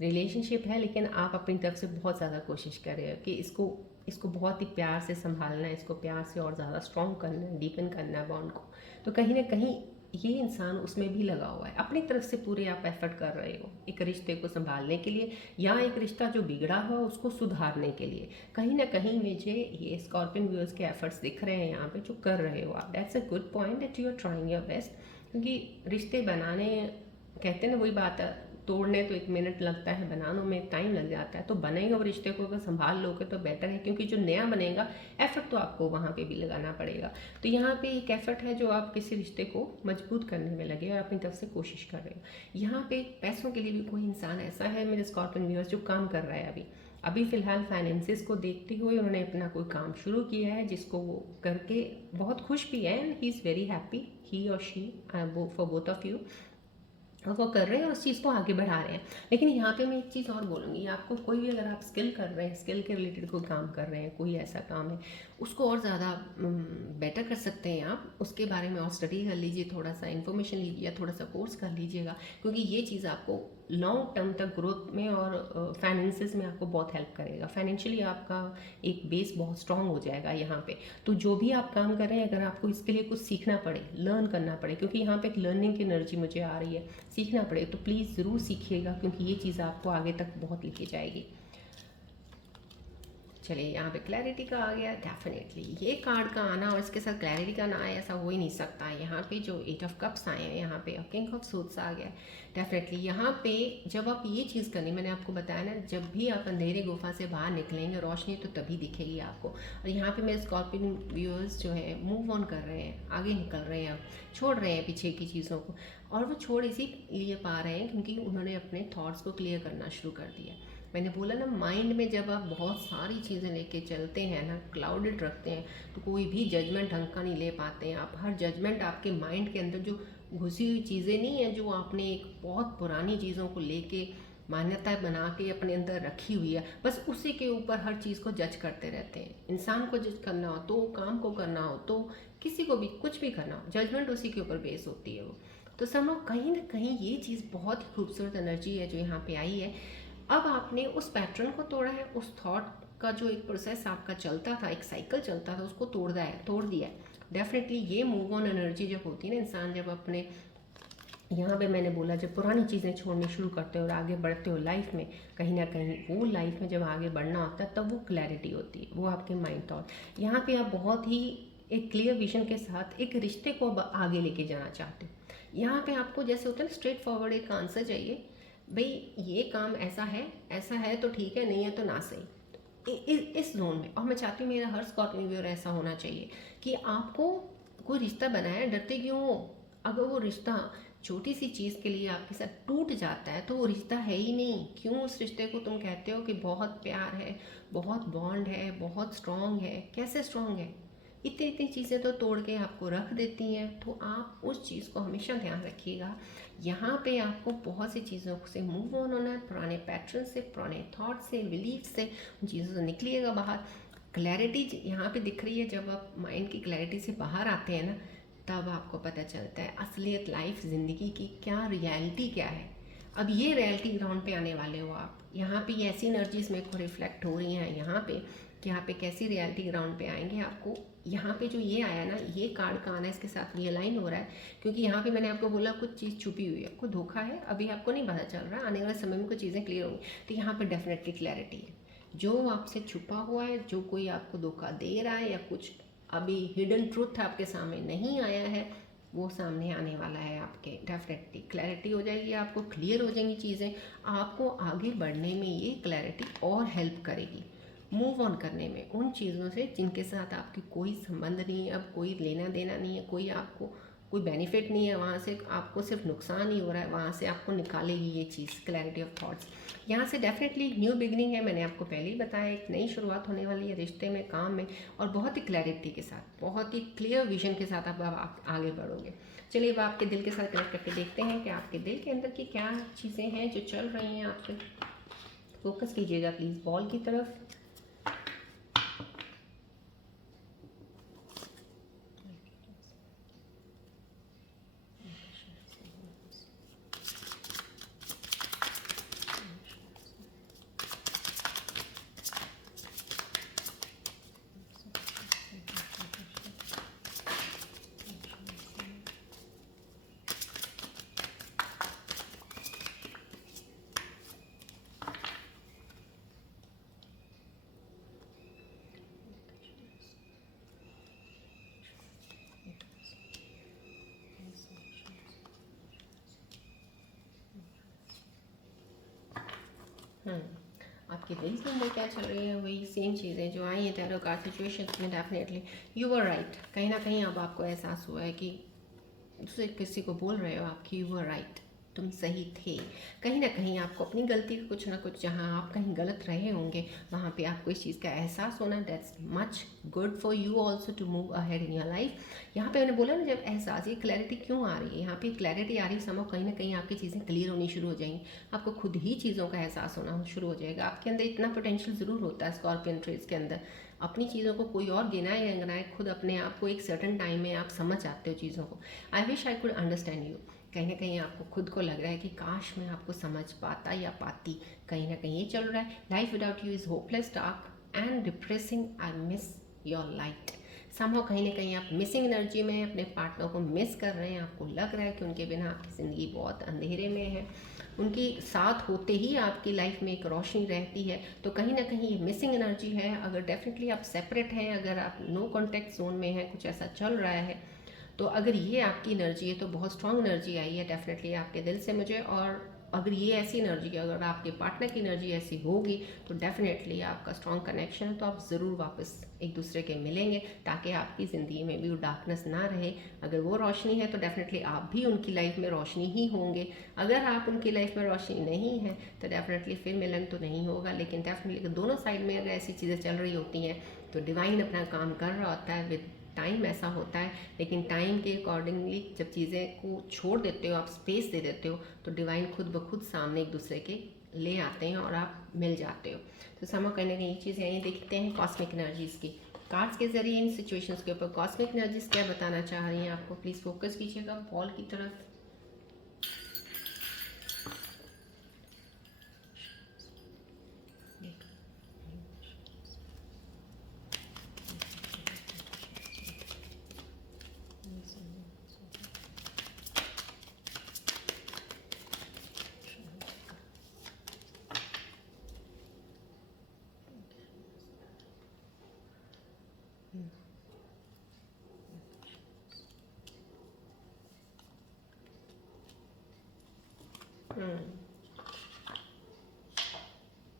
रिलेशनशिप है, लेकिन आप अपनी तरफ से बहुत ज़्यादा कोशिश कर रहे हो कि इसको बहुत ही प्यार से संभालना है, इसको प्यार से और ज़्यादा स्ट्रॉन्ग करना है, डीपन करना है बॉन्ड को। तो कहीं ना कहीं ये इंसान उसमें भी लगा हुआ है, अपनी तरफ से पूरे आप एफर्ट कर रहे हो एक रिश्ते को संभालने के लिए या एक रिश्ता जो बिगड़ा हुआ उसको सुधारने के लिए। कहीं ना कहीं मुझे ये स्कॉर्पियन व्यूअर्स के एफर्ट्स दिख रहे हैं यहाँ पे जो कर रहे हो आप। That's a good point that you are trying your best, क्योंकि रिश्ते बनाने, कहते हैं ना, वही बात है, तोड़ने तो 1 मिनट लगता है, बनाने में टाइम लग जाता है। तो बनेंगे वो रिश्ते को अगर संभाल लोगे तो बेटर है, क्योंकि जो नया बनेगा एफर्ट तो आपको वहाँ पे भी लगाना पड़ेगा। तो यहाँ पे एक एफर्ट है जो आप किसी रिश्ते को मजबूत करने में लगे और अपनी तरफ से कोशिश कर रहे हो। यहाँ पे पैसों के लिए भी कोई इंसान ऐसा है मेरे स्कॉर्पियन व्यूअर्स जो काम कर रहा है अभी फ़िलहाल फाइनेंसिस को देखते हुए उन्होंने अपना कोई काम शुरू किया है जिसको वो करके बहुत खुश भी है, and he is very happy, he और she, for both of you. वो कर रहे हैं और उस चीज़ को आगे बढ़ा रहे हैं। लेकिन यहाँ पे मैं एक चीज़ और बोलूँगी, आपको कोई भी, अगर आप स्किल कर रहे हैं, स्किल के रिलेटेड कोई काम कर रहे हैं, कोई ऐसा काम है, उसको और ज़्यादा बेटर कर सकते हैं आप। उसके बारे में और स्टडी कर लीजिए, थोड़ा सा इन्फॉर्मेशन लीजिए, थोड़ा सा कोर्स कर लीजिएगा, क्योंकि ये चीज़ आपको लॉन्ग टर्म तक ग्रोथ में और फाइनेंसिस में आपको बहुत हेल्प करेगा। फाइनेंशियली आपका एक बेस बहुत स्ट्रांग हो जाएगा यहाँ पे। तो जो भी आप काम कर रहे हैं, अगर आपको इसके लिए कुछ सीखना पड़े, लर्न करना पड़े, क्योंकि यहाँ पे एक लर्निंग की एनर्जी मुझे आ रही है, सीखना पड़े, तो प्लीज़ ज़रूर सीखिएगा, क्योंकि ये चीज़ आपको आगे तक बहुत लेके जाएगी। चलिए, यहाँ पे क्लैरिटी का आ गया। डेफिनेटली ये कार्ड का आना और इसके साथ क्लैरिटी का ना आए, ऐसा हो ही नहीं सकता। यहाँ पे जो 8 ऑफ कप्स आए हैं, यहाँ पे किंग ऑफ सूट्स आ गया। डेफिनेटली यहाँ पे जब आप ये चीज़ करनी, मैंने आपको बताया ना, जब भी आप अंधेरे गुफा से बाहर निकलेंगे, रोशनी तो तभी दिखेगी आपको। और यहाँ पे मेरे स्कॉर्पियन व्यूअर्स जो है मूव ऑन कर रहे हैं, आगे निकल रहे हैं, छोड़ रहे हैं पीछे की चीज़ों को। और वो छोड़ इसीलिए पा रहे हैं क्योंकि उन्होंने अपने थॉट्स को क्लियर करना शुरू कर दिया। मैंने बोला ना, माइंड में जब आप बहुत सारी चीज़ें लेके चलते हैं ना, क्लाउडेड रखते हैं, तो कोई भी जजमेंट ढंग का नहीं ले पाते हैं आप। हर जजमेंट आपके माइंड के अंदर जो घुसी हुई चीज़ें नहीं है, जो आपने एक बहुत पुरानी चीज़ों को लेके मान्यताएं बना के अपने अंदर रखी हुई है, बस उसी के ऊपर हर चीज़ को जज करते रहते हैं। इंसान को जज करना हो तो, काम को करना हो तो, किसी को भी कुछ भी करना हो, जजमेंट उसी के ऊपर बेस होती है वो। तो समझो कहीं ना कहीं ये चीज़ बहुत ही खूबसूरत एनर्जी है जो यहाँ पे आई है। अब आपने उस पैटर्न को तोड़ा है, उस थॉट का जो एक प्रोसेस आपका चलता था, एक साइकिल चलता था, उसको तोड़ दिया है। डेफिनेटली ये मूव ऑन एनर्जी जब होती है ना, इंसान जब अपने, यहाँ पे मैंने बोला, जब पुरानी चीज़ें छोड़नी शुरू करते हो और आगे बढ़ते हो लाइफ में, कहीं ना कहीं वो लाइफ में जब आगे बढ़ना होता है तब वो क्लैरिटी होती है, वो आपके माइंड थॉट। यहाँ पे आप बहुत ही एक क्लियर विजन के साथ एक रिश्ते को आगे लेके जाना चाहते हो। यहाँ पे आपको जैसे होता है ना, स्ट्रेट फॉरवर्ड एक आंसर चाहिए, भाई ये काम ऐसा है तो ठीक है, नहीं है तो ना सही, इस जोन में। और मैं चाहती हूँ मेरा हर स्कॉर्पियन व्यूअर ऐसा होना चाहिए कि आपको कोई रिश्ता बनाया, डरते क्यों हो? अगर वो रिश्ता छोटी सी चीज़ के लिए आपके साथ टूट जाता है तो वो रिश्ता है ही नहीं। क्यों उस रिश्ते को तुम कहते हो कि बहुत प्यार है, बहुत बॉन्ड है, बहुत स्ट्रॉन्ग है? कैसे स्ट्रॉन्ग है? इतनी इतनी चीज़ें तो तोड़ के आपको रख देती हैं। तो आप उस चीज़ को हमेशा ध्यान रखिएगा। यहाँ पे आपको बहुत सी चीज़ों से मूव ऑन होना है, पुराने पैटर्न से, पुराने थॉट से, बिलीफ से, उन चीज़ों से निकलिएगा बाहर। क्लैरिटी यहाँ पे दिख रही है। जब आप माइंड की क्लैरिटी से बाहर आते हैं ना, तब आपको पता चलता है असलियत, लाइफ, ज़िंदगी की क्या रियलिटी क्या है। अब ये रियलिटी ग्राउंड पे आने वाले हो आप। यहाँ पे ऐसी एनर्जीज मेरे को रिफ्लेक्ट हो रही हैं यहाँ पे कि यहाँ पे कैसी रियलिटी ग्राउंड पे आएंगे आपको। यहाँ पे जो ये आया ना, ये कार्ड का आना इसके साथ रियलाइन हो रहा है, क्योंकि यहाँ पे मैंने आपको बोला कुछ चीज़ छुपी हुई है, कोई धोखा है, अभी आपको नहीं पता चल रहा, आने वाले समय में कुछ चीज़ें क्लियर होंगी। तो यहाँ पे डेफिनेटली क्लैरिटी है। जो आपसे छुपा हुआ है, जो कोई आपको धोखा दे रहा है या कुछ अभी हिडन ट्रूथ आपके सामने नहीं आया है, वो सामने आने वाला है आपके। डेफिनेटली क्लैरिटी हो जाएगी, आपको क्लियर हो जाएंगी चीज़ें, आपको आगे बढ़ने में ये क्लैरिटी और हेल्प करेगी। मूव ऑन करने में उन चीज़ों से जिनके साथ आपकी कोई संबंध नहीं है, अब कोई लेना देना नहीं है, कोई आपको कोई बेनिफिट नहीं है, वहाँ से आपको सिर्फ नुकसान ही हो रहा है, वहाँ से आपको निकालेगी ये चीज़ क्लैरिटी ऑफ थॉट्स। यहाँ से डेफिनेटली न्यू बिगनिंग है, मैंने आपको पहले ही बताया, एक नई शुरुआत होने वाली है रिश्ते में, काम में, और बहुत ही क्लैरिटी के साथ, बहुत ही क्लियर विजन के साथ आप आगे बढ़ोगे। चलिए अब आपके दिल के साथ कनेक्ट करके देखते हैं कि आपके दिल के अंदर की क्या चीज़ें हैं जो चल रही हैं आपसे। फोकस कीजिएगा प्लीज़ बॉल की तरफ। आपके दिल के अंदर क्या चल रही है, वही सेम चीज़ें जो आई हैं टैरो कार्ड सिचुएशंस में। डेफिनेटली यू वर राइट, कहीं ना कहीं अब आपको एहसास हुआ है कि दूसरे किसी को बोल रहे हो आपकी यू वर राइट, तुम सही थे। कहीं ना कहीं आपको अपनी गलती का कुछ ना कुछ, जहाँ आप कहीं गलत रहे होंगे वहाँ पे आपको इस चीज़ का एहसास होना, that's much good for you also to move ahead in your life. यहाँ पे मैंने बोला ना, जब एहसास, ये क्लैरिटी क्यों आ रही है, यहाँ पे क्लैरिटी आ रही है, समझो कहीं ना कहीं आपकी चीज़ें क्लियर होनी शुरू हो जाएंगी, आपको खुद ही चीज़ों का एहसास होना शुरू हो जाएगा। आपके अंदर इतना पोटेंशियल ज़रूर होता है स्कॉर्पियन ट्रेड्स के अंदर, अपनी चीज़ों को कोई और गिनाए या गिनाए, खुद अपने आप को एक सर्टन टाइम में आप समझ आते हो चीज़ों को। I wish I could understand you. कहीं ना कहीं आपको खुद को लग रहा है कि काश मैं आपको समझ पाता या पाती। कहीं ना कहीं ये चल रहा है, life without you is hopeless, dark and depressing, I miss your light. Somehow कहीं ना कहीं आप मिसिंग एनर्जी में अपने पार्टनर को मिस कर रहे हैं, आपको लग रहा है कि उनके बिना आपकी ज़िंदगी बहुत अंधेरे में है, उनके साथ होते ही आपकी लाइफ में एक रोशनी रहती है। तो कहीं ना कहीं ये मिसिंग एनर्जी है। अगर डेफिनेटली आप सेपरेट हैं, अगर आप नो कॉन्टैक्ट जोन में हैं, कुछ ऐसा चल रहा है, तो अगर ये आपकी एनर्जी है तो बहुत स्ट्रांग एनर्जी आई है डेफिनेटली आपके दिल से मुझे। और अगर ये ऐसी एनर्जी है, अगर आपके पार्टनर की एनर्जी ऐसी होगी तो डेफिनेटली आपका स्ट्रांग कनेक्शन है, तो आप ज़रूर वापस एक दूसरे के मिलेंगे, ताकि आपकी ज़िंदगी में भी वो डार्कनेस ना रहे। अगर वो रोशनी है तो डेफिनेटली आप भी उनकी लाइफ में रोशनी ही होंगे। अगर आप उनकी लाइफ में रोशनी नहीं है तो डेफिनेटली फिर मिलन तो नहीं होगा। लेकिन डेफिनेटली दोनों साइड में अगर ऐसी चीज़ें चल रही होती हैं तो डिवाइन अपना काम कर रहा होता है। विद टाइम ऐसा होता है, लेकिन टाइम के अकॉर्डिंगली जब चीज़ें को छोड़ देते हो, आप स्पेस दे देते हो, तो डिवाइन खुद ब खुद सामने एक दूसरे के ले आते हैं और आप मिल जाते हो। तो समा करने की ये चीज़ यही देखते हैं कॉस्मिक एनर्जीज़ की कार्ड्स के जरिए इन सिचुएशंस के ऊपर कॉस्मिक एनर्जीज क्या बताना चाह रही हैं आपको। प्लीज़ फोकस कीजिएगा बॉल की तरफ।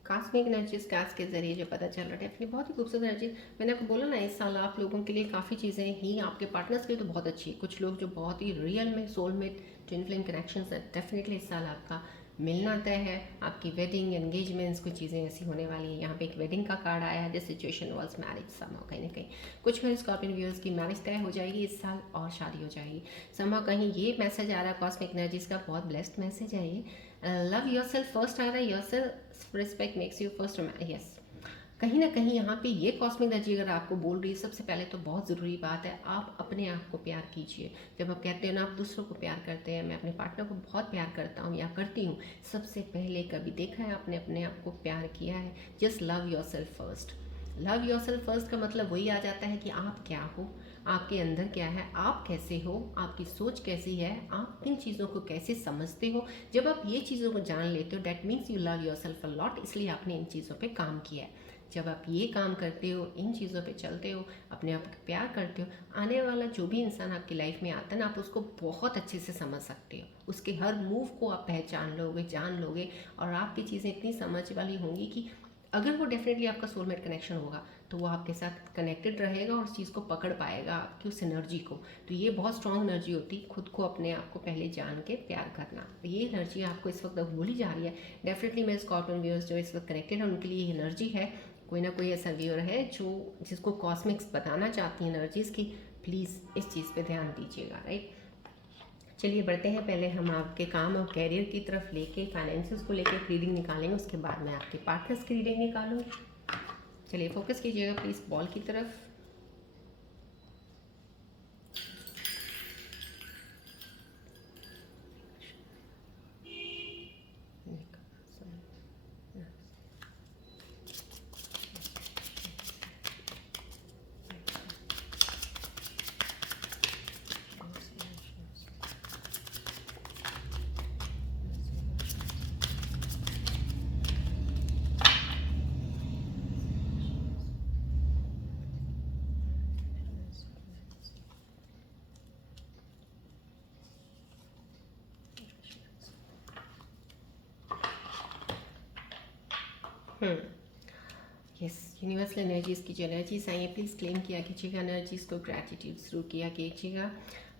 कॉस्मिक एनर्जीज कार्ड्स के जरिए जो पता चल रहा है डेफिनेटली बहुत ही खूबसूरत एनर्जी। मैंने आपको बोला ना, इस साल आप लोगों के लिए काफ़ी चीज़ें ही, आपके पार्टनर्स के लिए तो बहुत अच्छी है। कुछ लोग जो बहुत ही रियल में सोलमेट ट्विन फ्लेम कनेक्शंस है, डेफिनेटली इस साल आपका मिलना तय है। आपकी वेडिंग एंगेजमेंट्स कुछ चीज़ें ऐसी होने वाली हैं। यहाँ पे एक वेडिंग का कार्ड आया है, this situation was marriage somehow. कहीं ना कहीं कुछ मेरे स्कॉर्पियन व्यूअर्स की मैरिज तय हो जाएगी इस साल और शादी हो जाएगी समहाउ। कहीं ये मैसेज आ रहा है कॉस्मिक एनर्जीज का, बहुत ब्लेस्ड मैसेज है ये। लव योर सेल्फ फर्स्ट आ रहा है, your self respect makes you first. Yes, कहीं ना कहीं यहाँ पे ये कॉस्मिक एनर्जी अगर आपको बोल रही है, सबसे पहले तो बहुत ज़रूरी बात है, आप अपने आप को प्यार कीजिए। जब आप कहते हैं ना आप दूसरों को प्यार करते हैं, मैं अपने पार्टनर को बहुत प्यार करता हूँ या करती हूँ, सबसे पहले कभी देखा है आपने अपने आप को प्यार किया है? Just love your self first. Love your self first का मतलब वही आ जाता है कि आप क्या हो, आपके अंदर क्या है, आप कैसे हो, आपकी सोच कैसी है, आप किन चीज़ों को कैसे समझते हो। जब आप ये चीज़ों को जान लेते हो, that means you love your self a lot, इसलिए आपने इन चीज़ों पे काम किया है। जब आप ये काम करते हो, इन चीज़ों पे चलते हो, अपने आप को प्यार करते हो, आने वाला जो भी इंसान आपकी लाइफ में आता है ना, आप उसको बहुत अच्छे से समझ सकते हो। उसके हर मूव को आप पहचान लोगे, जान लोगे, और आपकी चीज़ें इतनी समझ वाली होंगी कि अगर वो डेफिनेटली आपका सोलमेट कनेक्शन होगा तो वो आपके साथ कनेक्टेड रहेगा और उस चीज़ को पकड़ पाएगा, आपकी उस एनर्जी को। तो ये बहुत स्ट्रॉन्ग एनर्जी होती है, खुद को अपने आप को पहले जान के प्यार करना। तो ये एनर्जी आपको इस वक्त भूली जा रही है। डेफिनेटली मेरे स्कॉर्पियन व्यूअर्स जो इस वक्त कनेक्टेड हैं उनके लिए ये एनर्जी है। कोई ना कोई ऐसा व्यूअर है जो जिसको कॉस्मिक्स बताना चाहती हैं एनर्जीज़ की, प्लीज़ इस चीज़ पे ध्यान दीजिएगा, राइट। चलिए बढ़ते हैं, पहले हम आपके काम और कैरियर की तरफ लेके फाइनेंसेस को लेके रीडिंग निकालेंगे, उसके बाद मैं आपके पार्टनर्स की रीडिंग निकालूंगी। चलिए फोकस कीजिएगा प्लीज़ बॉल की तरफ। यस, यूनिवर्सल एनर्जीज़ की जो एनर्जीज आई हैं प्लीज़ क्लेम किया कीजिएगा, एनर्जीज़ को ग्रैटिट्यूड शुरू किया कीजिएगा।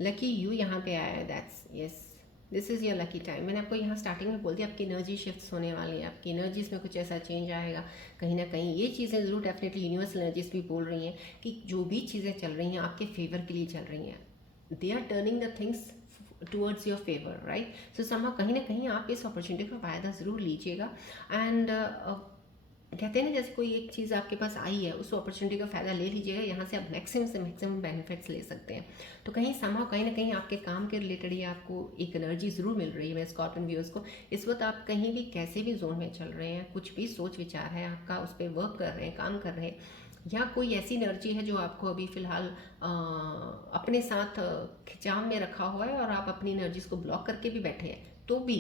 लकी यू यहाँ पे आया है, that's yes, this is your lucky time. मैंने आपको यहाँ स्टार्टिंग में बोल दिया आपकी एनर्जी शिफ्ट्स होने वाली है, आपकी एनर्जीज़ में कुछ ऐसा चेंज आएगा कहीं ना कहीं। ये चीज़ें ज़रूर डेफिनेटली यूनिवर्सल एनर्जीज़ भी बोल रही हैं कि जो भी चीज़ें चल रही हैं आपके फेवर के लिए चल रही हैं, they are turning the things towards your favour, right. So समा कहीं ना कहीं आप इस अपॉर्चुनिटी का फ़ायदा ज़रूर लीजिएगा। एंड कहते हैं ना, जैसे कोई एक चीज़ आपके पास आई है उस अपॉर्चुनिटी का फ़ायदा ले लीजिएगा, यहाँ से आप मैक्सिमम से मैक्सिमम बेनिफिट्स ले सकते हैं। तो कहीं समाव कहीं ना कहीं आपके काम के रिलेटेड ही आपको एक एनर्जी ज़रूर मिल रही है। मैं स्कॉर्पियन व्यूअर्स को इस वक्त आप कहीं भी कैसे भी जोन में चल रहे हैं, कुछ भी सोच विचार है आपका, उस पर वर्क कर रहे हैं, काम कर रहे हैं, या कोई ऐसी एनर्जी है जो आपको अभी फ़िलहाल अपने साथ खिंचाव में रखा हुआ है और आप अपनी एनर्जीज़ को ब्लॉक करके भी बैठे हैं, तो भी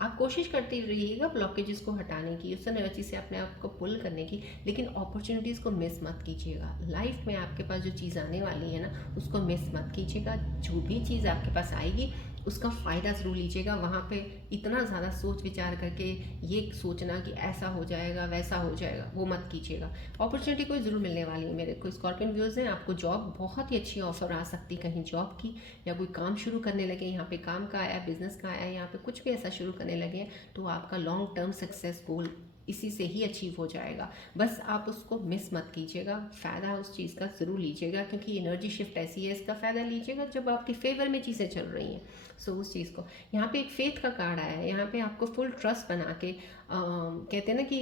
आप कोशिश करते रहिएगा ब्लॉकेजेस को हटाने की, उस एनर्जी से अपने आप को पुल करने की, लेकिन अपॉर्चुनिटीज़ को मिस मत कीजिएगा। लाइफ में आपके पास जो चीज़ आने वाली है ना, उसको मिस मत कीजिएगा। जो भी चीज़ आपके पास आएगी उसका फ़ायदा ज़रूर लीजिएगा। वहाँ पे इतना ज़्यादा सोच विचार करके ये सोचना कि ऐसा हो जाएगा वैसा हो जाएगा, वो मत कीजिएगा। अपॉर्चुनिटी कोई ज़रूर मिलने वाली है। मेरे कोई स्कॉर्पियन व्यूअर्स हैं, आपको जॉब बहुत ही अच्छी ऑफर आ सकती है, कहीं जॉब की, या कोई काम शुरू करने लगे, यहाँ पे काम का आया, बिजनेस का आया, यहाँ पे कुछ भी ऐसा शुरू करने लगे हैं, तो आपका लॉन्ग टर्म सक्सेस गोल इसी से ही अचीव हो जाएगा। बस आप उसको मिस मत कीजिएगा, फ़ायदा उस चीज़ का ज़रूर लीजिएगा, क्योंकि एनर्जी शिफ्ट ऐसी है, इसका फ़ायदा लीजिएगा जब आपके फेवर में चीज़ें चल रही हैं। सो उस चीज़ को, यहाँ पे एक फेथ का कार्ड आया है, यहाँ पे आपको फुल ट्रस्ट बना के कहते हैं ना कि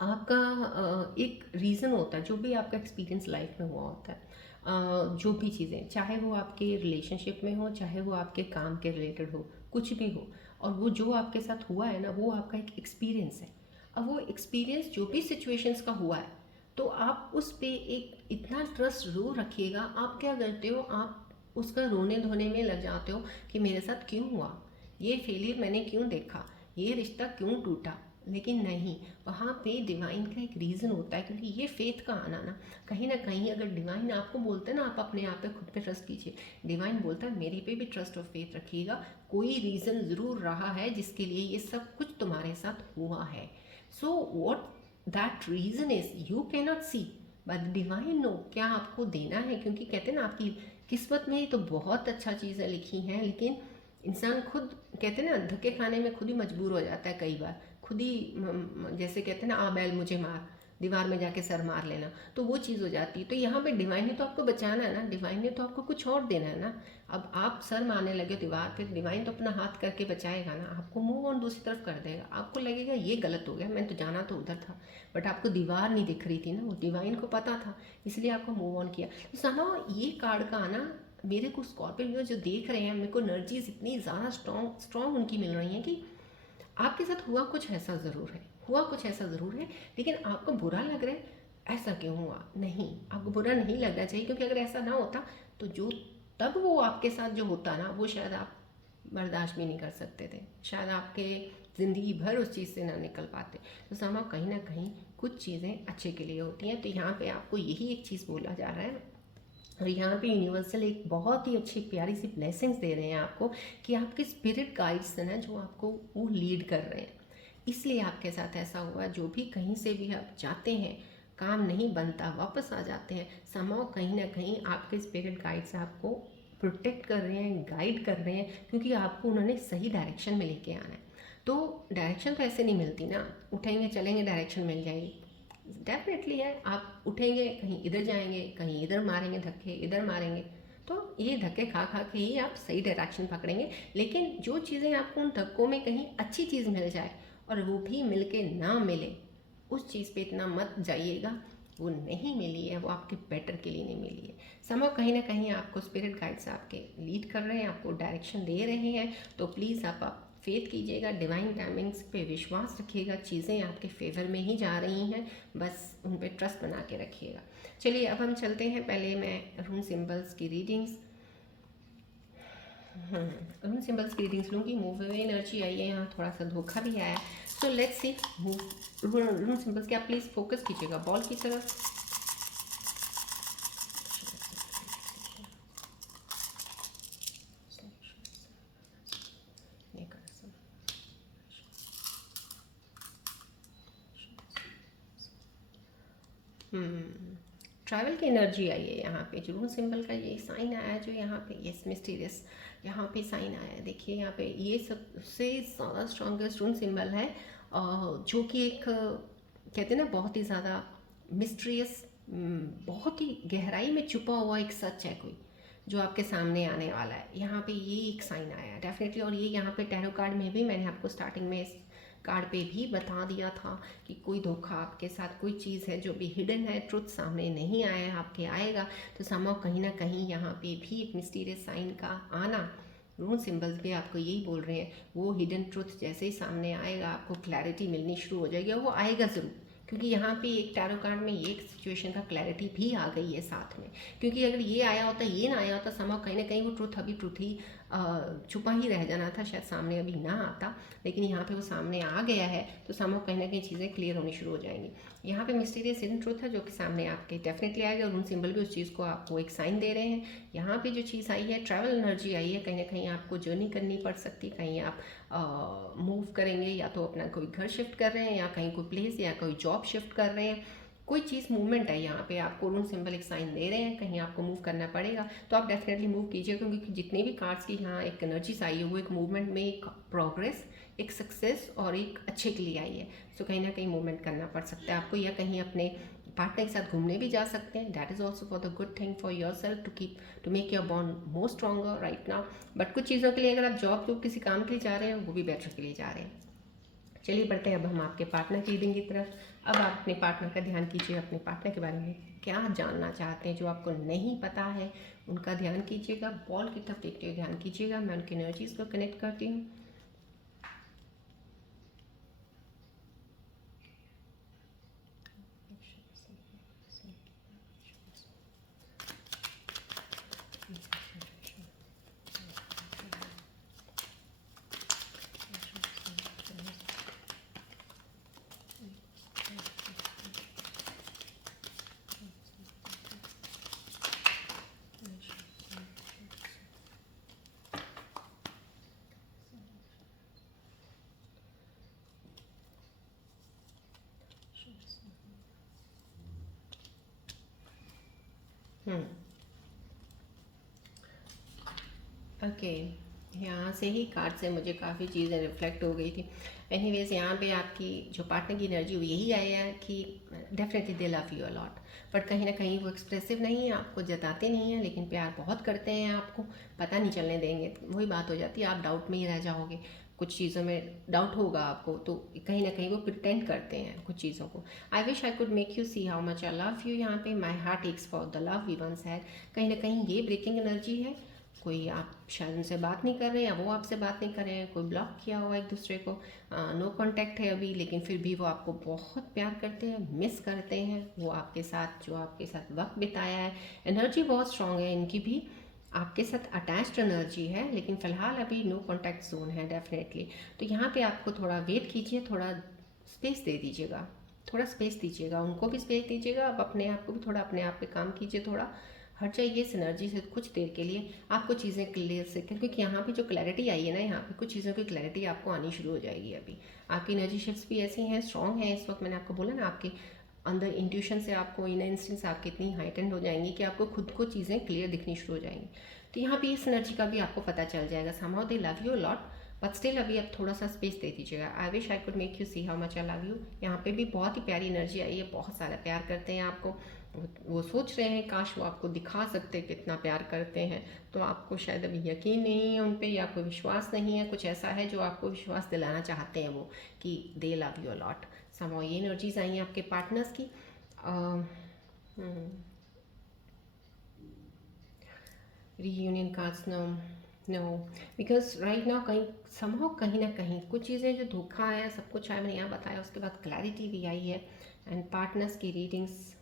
आपका एक रीज़न होता है, जो भी आपका एक्सपीरियंस लाइफ में हुआ होता है, जो भी चीज़ें, चाहे वो आपके रिलेशनशिप में हो, चाहे वो आपके काम के रिलेटेड हो, कुछ भी हो, और वो जो आपके साथ हुआ है ना, वो आपका एक एक्सपीरियंस है। अब वो एक्सपीरियंस जो भी सिचुएशंस का हुआ है, तो आप उस पे एक इतना ट्रस्ट ज़रूर रखिएगा। आप क्या करते हो, आप उसका रोने धोने में लग जाते हो कि मेरे साथ क्यों हुआ, ये फेलियर मैंने क्यों देखा, ये रिश्ता क्यों टूटा, लेकिन नहीं, वहाँ पे डिवाइन का एक रीज़न होता है। क्योंकि ये फेथ का आना ना कहीं अगर डिवाइन आपको बोलते हैं ना, आप अपने आप पे खुद पे ट्रस्ट कीजिए, डिवाइन बोलता है मेरे पे भी ट्रस्ट और फेथ रखिएगा, कोई रीज़न ज़रूर रहा है जिसके लिए ये सब कुछ तुम्हारे साथ हुआ है। So what that reason is you can not see, but divine know क्या आपको देना है। क्योंकि कहते हैं ना, आपकी किस्मत में तो बहुत अच्छा चीज़ें लिखी हैं, लेकिन इंसान खुद कहते हैं ना, धक्के खाने में खुद ही मजबूर हो जाता है कई बार, खुद ही जैसे कहते हैं ना, आ बैल मुझे मार, दीवार में जाके सर मार लेना, तो वो चीज़ हो जाती है। तो यहाँ पे डिवाइन ने तो आपको बचाना है ना, डिवाइन ने तो आपको कुछ और देना है ना। अब आप सर मारने लगे दीवार पे, डिवाइन तो अपना हाथ करके बचाएगा ना, आपको मूव ऑन दूसरी तरफ कर देगा। आपको लगेगा ये गलत हो गया, मैं तो जाना तो उधर था, बट आपको दीवार नहीं दिख रही थी ना, वो डिवाइन को पता था, इसलिए आपको मूव ऑन किया। तो समहाउ ये कार्ड का आना, मेरे को स्कॉर्पियो जो देख रहे हैं, मेरे को एनर्जीज इतनी ज़्यादा स्ट्रॉन्ग उनकी मिल रही हैं कि आपके साथ हुआ कुछ ऐसा ज़रूर है, हुआ कुछ ऐसा ज़रूर है, लेकिन आपको बुरा लग रहा है, ऐसा क्यों हुआ। नहीं, आपको बुरा नहीं लगना चाहिए, क्योंकि अगर ऐसा ना होता तो जो तब वो आपके साथ जो होता ना, वो शायद आप बर्दाश्त भी नहीं कर सकते थे, शायद आपके ज़िंदगी भर उस चीज़ से ना निकल पाते। तो समा कहीं ना कहीं कुछ चीज़ें अच्छे के लिए होती हैं। तो यहाँ पे आपको यही एक चीज़ बोला जा रहा है, और यहाँ पे यूनिवर्सल एक बहुत ही अच्छी प्यारी सी ब्लेसिंग्स दे रहे हैं आपको, कि आपके स्पिरिट गाइड्स हैं ना, जो आपको वो लीड कर रहे हैं। इसलिए आपके साथ ऐसा हुआ। जो भी कहीं से भी आप जाते हैं, काम नहीं बनता, वापस आ जाते हैं, समहाउ कहीं ना कहीं आपके स्पिरिट गाइड्स आपको प्रोटेक्ट कर रहे हैं, गाइड कर रहे हैं, क्योंकि आपको उन्होंने सही डायरेक्शन में लेके आना है। तो डायरेक्शन तो ऐसे नहीं मिलती ना, उठेंगे चलेंगे डायरेक्शन मिल जाएगी, डेफिनेटली है। आप उठेंगे कहीं इधर जाएंगे, कहीं इधर मारेंगे धक्के, इधर मारेंगे, तो ये धक्के खा खा के ही आप सही डायरेक्शन पकड़ेंगे। लेकिन जो चीज़ें आपको उन धक्कों में कहीं अच्छी चीज़ मिल जाए और वो भी मिल के ना मिले, उस चीज़ पे इतना मत जाइएगा। वो नहीं मिली है, वो आपके बेटर के लिए नहीं मिली है। समझो कहीं ना कहीं आपको स्पिरिट गाइड्स आपके लीड कर रहे हैं, आपको डायरेक्शन दे रहे हैं। तो प्लीज़ आप फेथ कीजिएगा, डिवाइन टाइमिंग्स पे विश्वास रखिएगा, चीज़ें आपके फेवर में ही जा रही हैं, बस उन पर ट्रस्ट बना के रखिएगा। चलिए अब हम चलते हैं, पहले मैं रून सिंबल्स की रीडिंग्स रूम सिंबल्स की रीडिंग्स लूँगी। मूव अवे एनर्जी आई है, यहाँ थोड़ा सा धोखा भी आया। So let's see room symbols के। आप प्लीज़ फोकस कीजिएगा बॉल की तरफ। ट्रैवल की एनर्जी आई है यहाँ पे। जो रून सिंबल का ये साइन आया है, जो यहाँ पे ये मिस्टीरियस यहाँ पे साइन आया है, देखिए यहाँ पे ये सबसे ज़्यादा स्ट्रॉन्गेस्ट रून सिंबल है, जो कि एक कहते हैं ना बहुत ही ज़्यादा मिस्ट्रियस, बहुत ही गहराई में छुपा हुआ एक सच है कोई, जो आपके सामने आने वाला है। यहाँ पे ये एक साइन आया है डेफिनेटली। और ये यहाँ पे टैरो कार्ड में भी मैंने आपको स्टार्टिंग में इस कार्ड पे भी बता दिया था कि कोई धोखा आपके साथ, कोई चीज़ है जो भी हिडन है, ट्रुथ सामने नहीं आया है, आपके आएगा। तो समहाउ कहीं ना कहीं यहाँ पे भी एक मिस्टीरियस साइन का आना, रून सिंबल्स भी आपको यही बोल रहे हैं, वो हिडन ट्रुथ जैसे ही सामने आएगा आपको क्लैरिटी मिलनी शुरू हो जाएगी। और वो आएगा ज़रूर, क्योंकि यहाँ पे एक टैरो कार्ड में ये एक सिचुएशन का क्लैरिटी भी आ गई है साथ में। क्योंकि अगर ये आया होता, ये ना आया होता, समहाउ कहीं ना कहीं वो ट्रुथ अभी ट्रुथ ही छुपा ही रह जाना था, शायद सामने अभी ना आता। लेकिन यहाँ पे वो सामने आ गया है, तो समहाउ कहीं ना कहीं चीज़ें क्लियर होनी शुरू हो जाएंगी। यहाँ पे मिस्टीरियस हिडन ट्रुथ है जो कि सामने आपके डेफिनेटली आएगा। रून सिंबल भी उस चीज़ को आपको एक साइन दे रहे हैं। यहाँ पे जो चीज़ आई है, ट्रैवल एनर्जी आई है, कहीं ना कहीं आपको जर्नी करनी पड़ सकती, कहीं आप मूव करेंगे, या तो अपना कोई घर शिफ्ट कर रहे हैं, या कहीं कोई प्लेस या कोई जॉब शिफ्ट कर रहे हैं, कोई चीज़ मूवमेंट है। यहाँ पे आपको रून सिंबल एक साइन दे रहे हैं, कहीं आपको मूव करना पड़ेगा, तो आप डेफिनेटली मूव कीजिए, क्योंकि जितने भी कार्ड्स की यहाँ एक एनर्जीज आई है, वो एक मूवमेंट में, एक प्रोग्रेस, एक सक्सेस और एक अच्छे के लिए आई है। सो कहीं ना कहीं मूवमेंट करना पड़ सकता है आपको, या कहीं अपने पार्टनर के साथ घूमने भी जा सकते हैं। That is also for the good thing for yourself, to make your bond more stronger right now. But कुछ चीज़ों के लिए अगर आप जॉब किसी काम के लिए जा रहे हैं, वो भी बेटर के लिए जा रहे हैं। चलिए बढ़ते हैं अब हम आपके पार्टनर की रीडिंग की तरफ। अब आप अपने पार्टनर का ध्यान कीजिए, अपने पार्टनर के बारे में क्या जानना चाहते हैं, जो आपको नहीं पता है उनका ध्यान कीजिएगा। बॉल की तरफ देखते हुए ध्यान कीजिएगा, मैं उनकी एनर्जीज को कनेक्ट करती हूँ। ओके, यहाँ से ही कार्ड से मुझे काफ़ी चीज़ें रिफ्लेक्ट हो गई थी। एनीवेज यहाँ पे आपकी जो पार्टनर की एनर्जी, वो यही आया है कि definitely they love you a lot, but कहीं ना कहीं वो एक्सप्रेसिव नहीं है, आपको जताते नहीं हैं, लेकिन प्यार बहुत करते हैं, आपको पता नहीं चलने देंगे। वही बात हो जाती है, आप डाउट में ही रह जाओगे, कुछ चीज़ों में डाउट होगा आपको, तो कहीं ना कहीं वो प्रिटेंड करते हैं कुछ चीज़ों को। I wish I could make you see how much I love you. यहाँ पे my heart aches for the love we once had. कहीं ना कहीं ये ब्रेकिंग एनर्जी है, कोई आप शायद उनसे बात नहीं कर रहे हैं, या वो आपसे बात नहीं कर रहे हैं, कोई ब्लॉक किया हुआ एक दूसरे को, नो कांटेक्ट है अभी, लेकिन फिर भी वो आपको बहुत प्यार करते हैं, मिस करते हैं वो आपके साथ, जो आपके साथ वक्त बिताया है। एनर्जी बहुत स्ट्रांग है इनकी भी, आपके साथ अटैच्ड एनर्जी है, लेकिन फ़िलहाल अभी नो कांटेक्ट जोन है डेफिनेटली। तो यहाँ पे आपको थोड़ा वेट कीजिए, थोड़ा स्पेस दे दीजिएगा, थोड़ा स्पेस दीजिएगा, उनको भी स्पेस दीजिएगा, अब अपने आप को भी थोड़ा, अपने आप पे काम कीजिए थोड़ा। हट जाइए इस एनर्जी से कुछ देर के लिए, आपको चीज़ें क्लियर से, क्योंकि यहाँ पे जो क्लैरिटी आई है ना, यहाँ पे कुछ चीज़ों की क्लैरिटी आपको आनी शुरू हो जाएगी। अभी आपकी एनर्जी शिफ्ट्स भी ऐसी हैं, स्ट्रॉन्ग हैं इस वक्त। मैंने आपको बोला ना, आपके अंदर इंट्यूशन से आपको इनर इंस्टिंक्ट्स आपके इतनी हाइटेंड हो जाएंगी कि आपको खुद को चीज़ें क्लियर दिखनी शुरू हो जाएंगी। तो यहाँ पे इस एनर्जी का भी आपको पता चल जाएगा, somehow they love you lot, but still अभी आप थोड़ा सा स्पेस दे दीजिएगा। आई wish I could make you see how much I love you. यहाँ पे भी बहुत ही प्यारी एनर्जी आई है, बहुत सारा प्यार करते हैं आपको। वो सोच रहे हैं काश वो आपको दिखा सकते कितना प्यार करते हैं, तो आपको शायद अभी यकीन नहीं है उन पर, या कोई विश्वास नहीं है, कुछ ऐसा है जो आपको विश्वास दिलाना चाहते हैं वो, कि they love you lot. Somehow ये एनर्जीज आई हैं आपके पार्टनर्स की। Reunion cards no, no, because right now कहीं समहाउ कहीं ना कहीं कुछ चीज़ें जो धोखा आया, सब कुछ आया, मैंने यहाँ बताया, उसके बाद क्लैरिटी भी आई है। एंड पार्टनर्स की readings,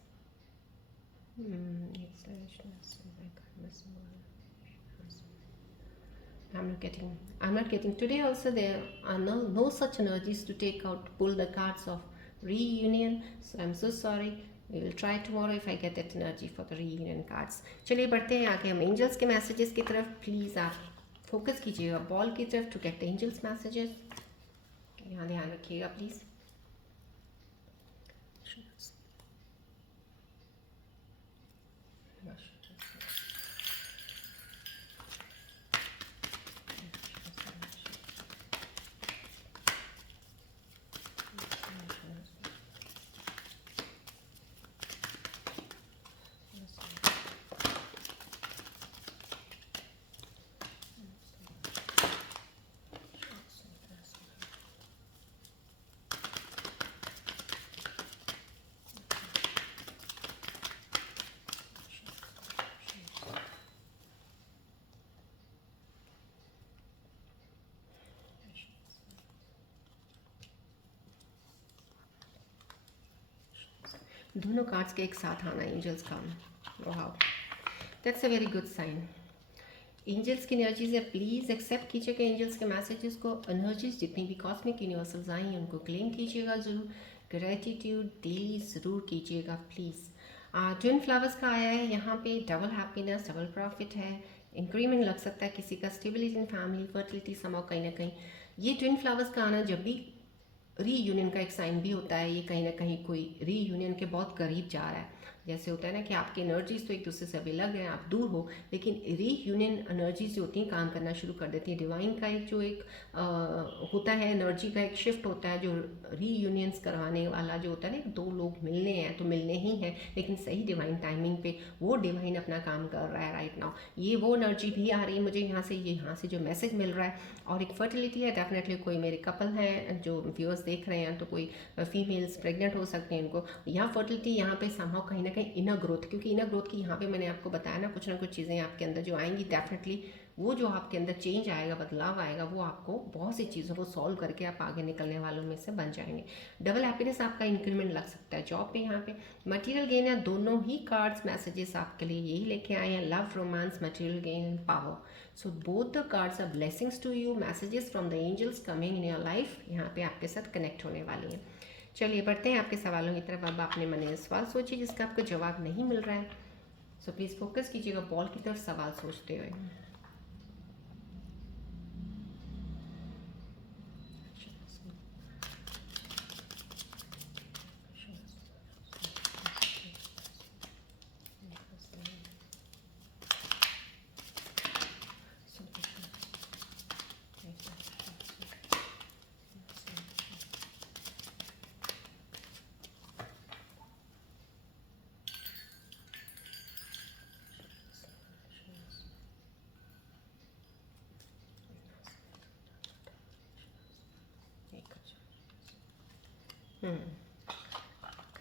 I'm not getting today also, there are no such energies to take out, pull the cards of reunion, so I'm so sorry. We will try tomorrow if I get that energy for the reunion cards. चलिए बढ़ते हैं आगे हम angels के messages की तरफ। Please आप focus कीजिएगा बॉल की तरफ टू गेट एंजल्स मैसेजेस। यहाँ ध्यान रखिएगा प्लीज़। दोनों कार्ड्स के एक साथ आना एंजल्स का, wow, that's a very good sign. Angels की एनर्जीज है, प्लीज़ एक्सेप्ट कीजिएगा एंजल्स के मैसेजेस को। एनर्जीज जितनी भी कॉस्मिक यूनिवर्सल्स आई हैं उनको क्लेम कीजिएगा ज़रूर। ग्रेटिट्यूड डेली ज़रूर कीजिएगा प्लीज़। ट्विन फ्लावर्स का आया है यहाँ पे, डबल हैप्पीनेस, डबल प्रॉफिट है, इंक्रीमेंट लग सकता है किसी का, स्टेबिलिटी इन फैमिली, फर्टिलिटी समाव कहीं ना कहीं। ये ट्विन फ्लावर्स का आना जब भी रीयूनियन का एक साइन भी होता है, ये कहीं ना कहीं कोई रीयूनियन के बहुत करीब जा रहा है। जैसे होता है ना कि आपकी एनर्जीज तो एक दूसरे से अभी लग रहे हैं, आप दूर हो, लेकिन रीयूनियन एनर्जीज जो होती हैं काम करना शुरू कर देती है। डिवाइन का एक जो एक होता है, एनर्जी का एक शिफ्ट होता है, जो रीयूनियंस करवाने वाला जो होता है ना, दो लोग मिलने हैं तो मिलने ही हैं, लेकिन सही डिवाइन टाइमिंग पे वो डिवाइन अपना काम कर रहा है राइट नाउ। ये वो एनर्जी भी आ रही है मुझे यहाँ से, ये यहाँ से जो मैसेज मिल रहा है। और एक फर्टिलिटी है, डेफिनेटली कोई मेरे कपल हैं जो व्यूअर्स देख रहे हैं, तो कोई फीमेल्स प्रेग्नेंट हो सकते हैं इनको, यहाँ फर्टिलिटी, यहाँ पे समहाउ कहीं ना कहीं इनर ग्रोथ, क्योंकि इनर ग्रोथ की यहाँ पे मैंने आपको बताया ना कुछ चीज़ें आपके अंदर जो आएंगी, डेफिनेटली वो जो आपके अंदर चेंज आएगा, बदलाव आएगा, वो आपको बहुत सी चीज़ों को सॉल्व करके आप आगे निकलने वालों में से बन जाएंगे। डबल हैप्पीनेस, आपका इंक्रीमेंट लग सकता है जॉब पे, यहाँ पे मटेरियल गेन है। दोनों ही कार्ड्स मैसेजेस आपके लिए यही लेके आए हैं, love, romance, material gain and power. So both the cards are blessings to you, messages from the angels coming in your life, यहाँ पे आपके साथ कनेक्ट होने वाली हैं। चलिए बढ़ते हैं आपके सवालों की तरफ। अब आपने मन में सवाल सोचिए जिसका आपको जवाब नहीं मिल रहा है, सो प्लीज़ फोकस कीजिएगा बॉल की तरफ सवाल सोचते हुए।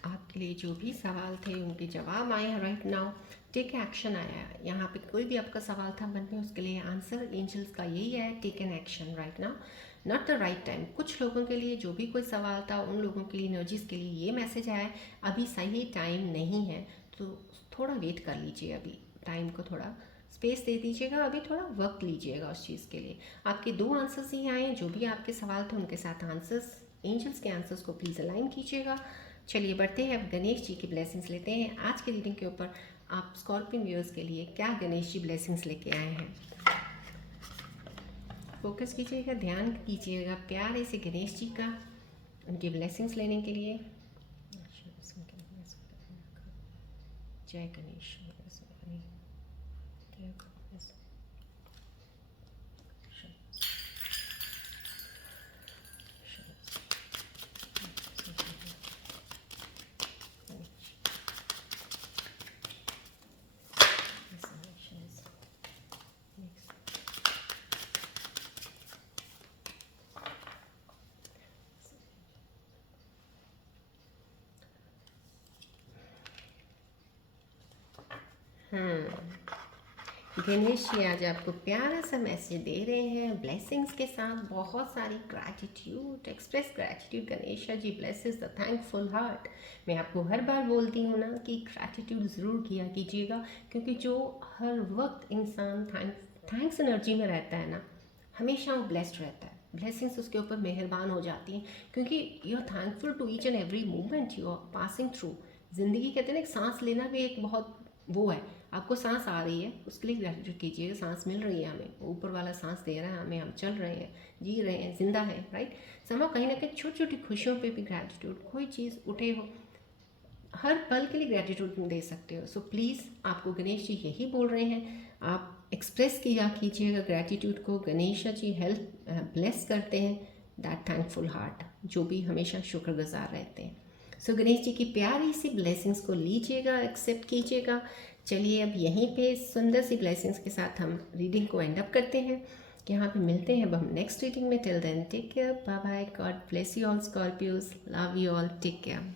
आपके लिए जो भी सवाल थे उनके जवाब आए हैं राइट नाउ। टेक एक्शन आया है यहाँ पे, कोई भी आपका सवाल था मन में, उसके लिए आंसर एंजल्स का यही है, take an action right now, not the right time. कुछ लोगों के लिए जो भी कोई सवाल था, उन लोगों के लिए एनर्जीज के लिए ये मैसेज आया है, अभी सही टाइम नहीं है, तो थोड़ा वेट कर लीजिए, अभी टाइम को थोड़ा स्पेस दे दीजिएगा, अभी थोड़ा वक्त लीजिएगा उस चीज़ के लिए। आपके दो आंसर्स ही आए हैं, जो भी आपके सवाल थे उनके साथ आंसर्स, एंजल्स के आंसर्स को प्लीज़ अलाइन कीजिएगा। चलिए बढ़ते हैं, अब गणेश जी की ब्लेसिंग्स लेते हैं आज के रीडिंग के ऊपर। आप स्कॉर्पियन व्यूअर्स के लिए क्या गणेश जी ब्लेसिंग्स लेके आए हैं। फोकस कीजिएगा, ध्यान कीजिएगा प्यारे से गणेश जी का, उनकी ब्लेसिंग्स लेने के लिए। जय गणेश। गणेश जी आज आपको प्यारा सा मैसेज दे रहे हैं ब्लेसिंग्स के साथ, बहुत सारी gratitude, express gratitude. Ganesh ji blesses the thankful heart. मैं आपको हर बार बोलती हूँ ना कि ग्रैटिट्यूड ज़रूर किया कीजिएगा, क्योंकि जो हर वक्त इंसान थैंक्स एनर्जी में रहता है ना, हमेशा वो ब्लेस्ड रहता है। ब्लेसिंग्स उसके ऊपर मेहरबान हो जाती हैं, क्योंकि you are thankful to each and every moment you are passing through. ज़िंदगी कहते हैं ना, एक सांस लेना भी एक बहुत वो है। आपको सांस आ रही है, उसके लिए ग्रैटिट्यूड कीजिएगा। सांस मिल रही है हमें, ऊपर वाला सांस दे रहा है हमें, हम चल रहे हैं, जी रहे हैं, जिंदा है, राइट। समां कहीं ना कहीं छोटी छोटी खुशियों पे भी ग्रैटिट्यूड, कोई चीज़ उठे हो, हर पल के लिए ग्रैटिट्यूड दे सकते हो। सो प्लीज़, आपको गणेश जी यही बोल रहे हैं, आप एक्सप्रेस किया कीजिएगा ग्रैटिट्यूड को। गणेश जी हेल्प ब्लेस करते हैं दैट थैंकफुल हार्ट, जो भी हमेशा शुक्रगुजार रहते हैं। सो गणेश जी की प्यारी सी ब्लेसिंग्स को लीजिएगा, एक्सेप्ट कीजिएगा। चलिए अब यहीं पे सुंदर सी ब्लेसिंग्स के साथ हम रीडिंग को एंड अप करते हैं। यहाँ पे मिलते हैं अब हम नेक्स्ट रीडिंग में। Till then take care, bye bye, God bless you all Scorpios, love you all, take care.